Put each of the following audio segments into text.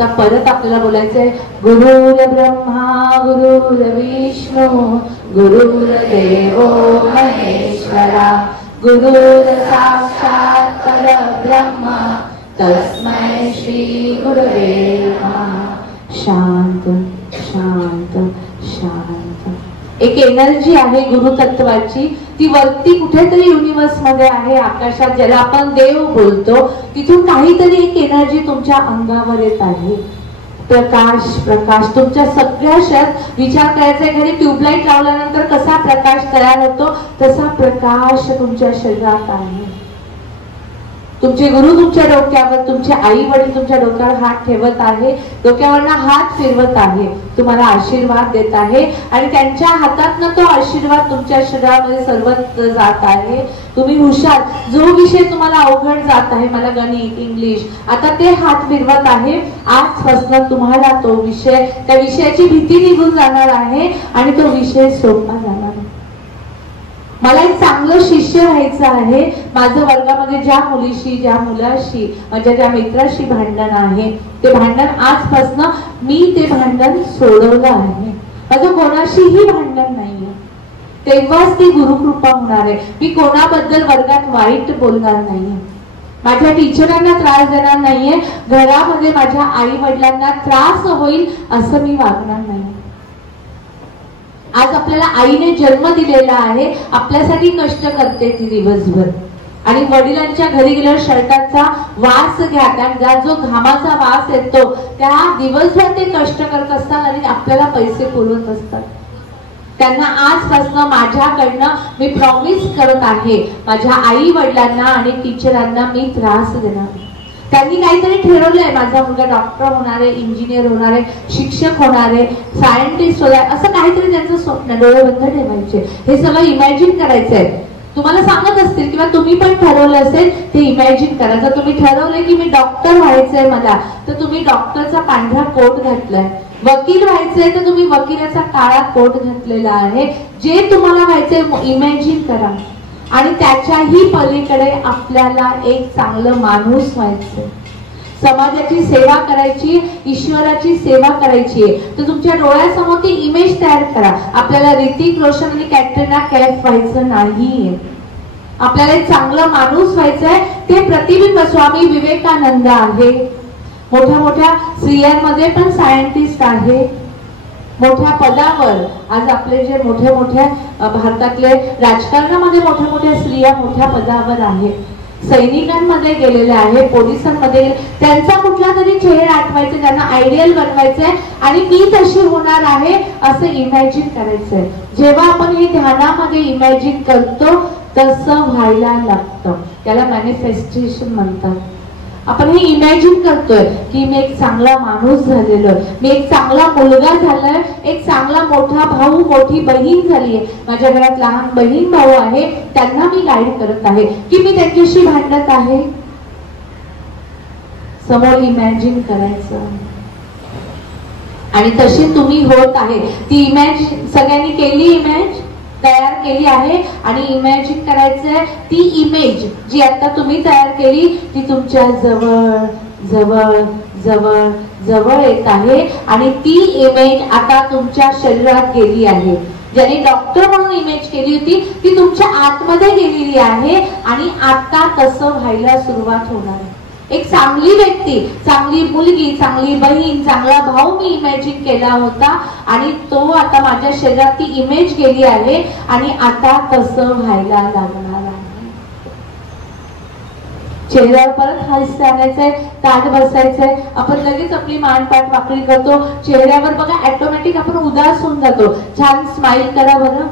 आता परत आपल्याला बोलायचंय, गुरुर ब्रह्मा गुरुर विष्णू गुरुर्देवो महेश्वरा गुरुर साक्षात परब्रह्म तस्मै श्री गुरवे नमः. शांत शांत शांत. एक एनर्जी आहे गुरुतत्वाची, ती वरती कुठेतरी युनिवर्स मध्ये आहे, आकाशात, ज्याला आपण देव बोलतो. तिथून काहीतरी एक एनर्जी तुमच्या अंगावर येत आहे. प्रकाश प्रकाश तुमच्या सगळ्या शरीरात. विचार करायचा, एखादी ट्यूबलाईट लावल्यानंतर कसा प्रकाश तयार होतो, तसा प्रकाश तुमच्या शरीरात आहे. तुमचे गुरु तुमच्या डोक्यावर, तुमचे आई वडील तुमच्या डोक्यावर हात ठेवत आहे, डोक्यावरनं हात फिरवत आहे, तुम्हाला आशीर्वाद देत आहे आणि त्यांच्या हातातनं तो आशीर्वाद तुमच्या शरीरामध्ये सर्वत्र जात आहे. तुम्ही हुशार. जो विषय तुम्हाला अवघड जात आहे, मला गणित, इंग्लिश, आता ते हात फिरवत आहे. आजपासून तुम्हाला तो विषय, त्या विषयाची भीती निघून जाणार आहे आणि तो विषय सोपा जाणार आहे. मला एक चांगलं शिष्य व्हायचं आहे. माझं वर्गामध्ये ज्या मुलीशी, ज्या मुलाशी, माझ्या ज्या मित्राशी भांडण आहे, ते भांडण आजपासून मी ते भांडण सोडवलं आहे. माझं कोणाशीही भांडण नाहीये. तेव्हाच ती गुरुकृपा होणार आहे. मी कोणाबद्दल वर्गात वाईट बोलणार नाहीये. माझ्या टीचरांना त्रास देणार नाहीये. घरामध्ये माझ्या आई वडिलांना त्रास होईल असं मी वागणार नाही. आज आपल्याला आईने जन्म दिलेला आहे, आपल्यासाठी कष्ट करते ती दिवसभर. आणि वडिलांच्या घरी गेल्यावर शर्टाचा वास घ्या, त्या जो घामाचा वास येतो, त्या दिवसभर ते कष्ट करत असतात आणि आपल्याला पैसे पुरवत असतात. त्यांना आजपासून माझ्याकडनं मी प्रॉमिस करत आहे, माझ्या आई वडिलांना आणि टीचरांना मी त्रास देणार. त्यांनी काहीतरी ठरवलंय, माझा मुलगा डॉक्टर होणार आहे, इंजिनियर होणार आहे, शिक्षक होणार आहे, सायंटिस्ट होणार, असं काहीतरी त्यांचं स्वप्न. डोळे बंद ठेवायचे, हे सगळं इमॅजिन करायचंय. तुम्हाला सांगत असतील किंवा तुम्ही पण ठरवलं असेल, ते इमॅजिन करा. जर तुम्ही ठरवलंय की मी डॉक्टर व्हायचंय मला, तर तुम्ही डॉक्टरचा पांढरा कोट घातलाय. वकील व्हायचंय तर तुम्ही वकिलाचा काळा कोट घातलेला आहे. जे तुम्हाला व्हायचंय इमॅजिन करा. आणि त्याच्याही पलीकडे आपल्याला एक चांगलं माणूस व्हायचं, समाजाची सेवा करायची, ईश्वराची सेवा करायची आहे. तर तुमच्या डोळ्यासमोर ती इमेज तयार करा. आपल्याला ऋतिक रोशन आणि कॅटरीना कैफ व्हायचं नाहीये. आपल्याला एक चांगला माणूस व्हायचंय. ते प्रतिबिंब स्वामी विवेकानंद आहे. मोठ्या मोठ्या स्त्रियांमध्ये पण सायंटिस्ट आहे, मोठ्या पदावर. आज आपले जे मोठ्या मोठ्या भारतातले राजकारणामध्ये मोठ्या मोठ्या स्त्रिया मोठ्या पदावर आहेत. सैनिकांमध्ये गेलेले आहे, पोलिसांमध्ये गेले. त्यांचा कुठला तरी चेहरा आठवायचा, त्यांना आयडियल बनवायचंय आणि मी तशी होणार आहे असं इमॅजिन करायचंय. जेव्हा आपण हे ध्यानामध्ये इमॅजिन करतो तसं व्हायला लागतं. त्याला मॅनिफेस्टेशन म्हणतात. आपण हे इमॅजिन करतोय की मी एक चांगला माणूस झालेलो आहे, मी एक चांगला मुलगा झालाय, एक चांगला मोठा भाऊ, मोठी बहीण झाली आहे, माझ्या घरात लहान बहीण भाऊ आहे, त्यांना मी गाईड करत आहे, की मी त्यांच्याशी भांडत आहे. समोर इमॅजिन करायचं आणि तशी तुम्ही होत आहे. ती इमेज सगळ्यांनी केली, इमेज तयार केली आहे आणि इमॅजिन करायचंय ती इमेज जी आता तुम्ही तयार केली ती तुमच्या जवळ जवळ जवळ जवळ येत आहे आणि ती इमेज आता तुमच्या शरीरात गेली आहे. ज्याने डॉक्टर म्हणून इमेज केली होती ती तुमच्या आतमध्ये गेलेली आहे आणि आता तसं व्हायला सुरुवात होणार आहे. एक चांगली व्यक्ती, चांगली मुलगी, चांगली बहीण, चांगला भाऊ मी इमॅजिन केला होता आणि तो आता माझ्या शरीरात ती इमेज गेली आहे आणि आता तसं व्हायला लागणार आहे. चेहऱ्यावर परत हास्य आणायचंय, ताट बसायचंय. आपण लगेच आपली मानपाट वाकडी करतो. चेहऱ्यावर बघा ऑटोमॅटिक आपण उदास होऊन जातो. छान स्माइल करा बरं.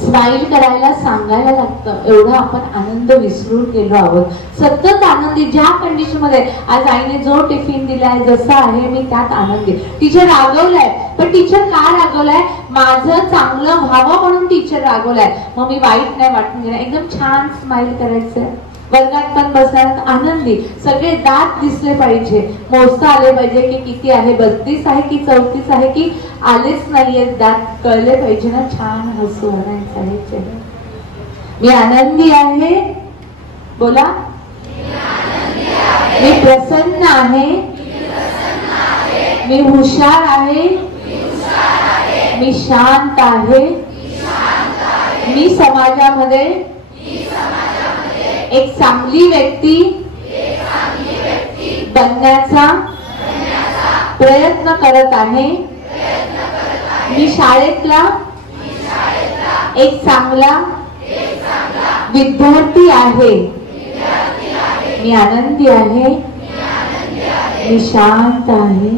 स्माइल करायला सांगायला लागतं, एवढा आपण आनंद विसरून गेलो आहोत. सतत आनंदी ज्या कंडिशन मध्ये आज आईने जो टिफिन दिलाय जसा आहे मी त्यात आनंदी. टीचर रागवलाय पण टीचर का रागवलाय, माझं चांगलं व्हावं म्हणून टीचर रागवलाय, मग मी वाईट नाही वाटून घेणार. एकदम छान स्माइल करायचं. वर्गात पण बसण्यात आनंदी, सगळे दात दिसले पाहिजे, मोजता आले पाहिजे की किती आहे, 32 आहे की 34 आहे की आलेच नाहीये, दात कळले पाहिजे ना. छान हसू आणायचं आहे चेहरा. मी आनंदी आहे, बोला. मी आनंदी आहे. मी प्रसन्न आहे, मी हुशार आहे, मी शांत आहे, मी समाजामध्ये एक चांगली व्यक्ती बनण्याचा प्रयत्न करत आहे, मी शाळेतला एक चांगला विद्यार्थी आहे, मी आनंदी आहे, मी शांत आहे,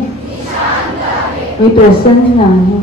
मी प्रसन्न आहे.